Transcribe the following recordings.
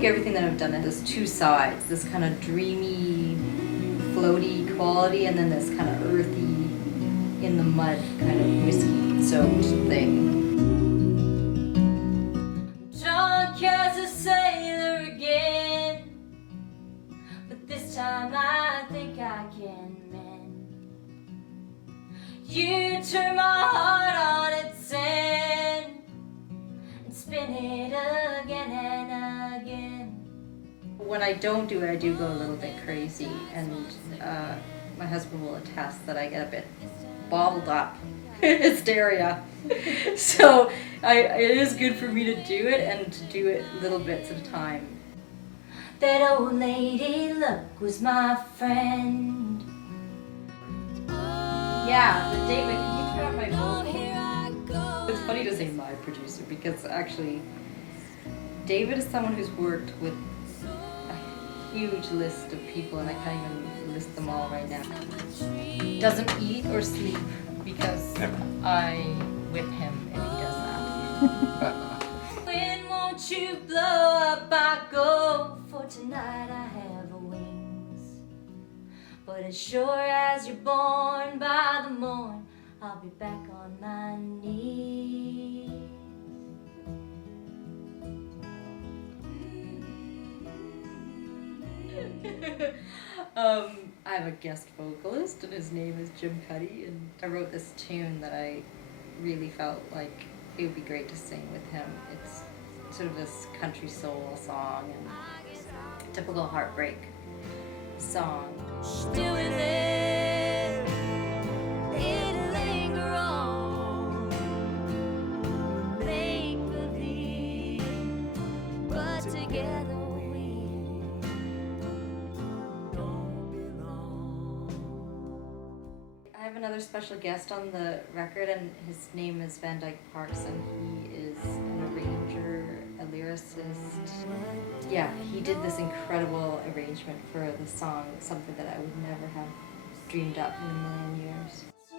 think everything that I've done has two sides, this kind of dreamy, floaty quality, and then this kind of earthy, in the mud, kind of whiskey-soaked thing. Drunk as a sailor again, but this time I think I can mend. You turn my heart on its end and spin it again and again. When I don't do it, I do go a little bit crazy, and my husband will attest that I get a bit bottled up, hysteria. So it is good for me to do it, and to do it little bits at a time. That old lady, look, was my friend. Yeah, but David, can you turn up my vocal? It's funny to say my producer, because actually David is someone who's worked with a huge list of people, and I can't even list them all right now. Doesn't eat or sleep because I whip him if he does that. When won't you blow up, I go, for tonight I have wings. But as sure as you're born by the morn, I'll be back on my knees. I have a guest vocalist, and his name is Jim Cuddy, and I wrote this tune that I really felt like it would be great to sing with him. It's sort of this country soul song and typical heartbreak song. Still in there, it'll linger on, make believe, but together we don't belong. I have another special guest on the record, and his name is Van Dyke Parks, and he is an arranger, a lyricist. Yeah, he did this incredible arrangement for the song, something that I would never have dreamed up in a million years. I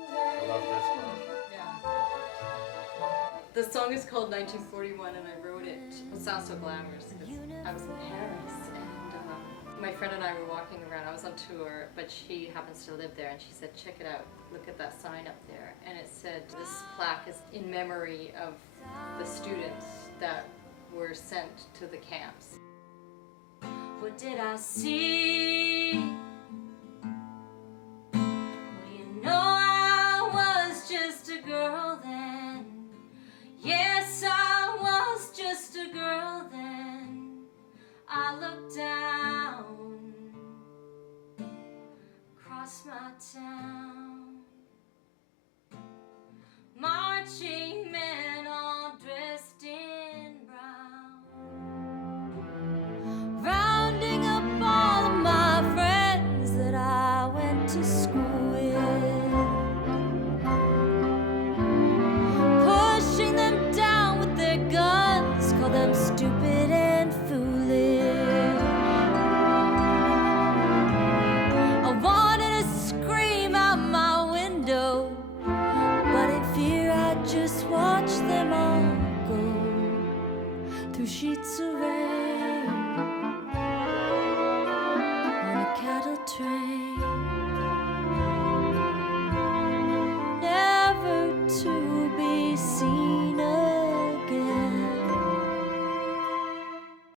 love this one. Yeah. The song is called 1941, and I wrote it. It sounds so glamorous because I was in Paris, and my friend and I were walking around. I was on tour, but she happens to live there, and she said, check it out, look at that sign up there. And it said, this plaque is in memory of the students that were sent to the camps. What did I see? Well, you know I was just a girl then. Yes, I was just a girl then. I looked down across my town, marching men all dressed in brown, rounding up all of my friends that I went to school with, pushing them down with their guns, call them stupid and foolish. I wanted to scream out my window, but in fear I just watched them all go through sheets of rain.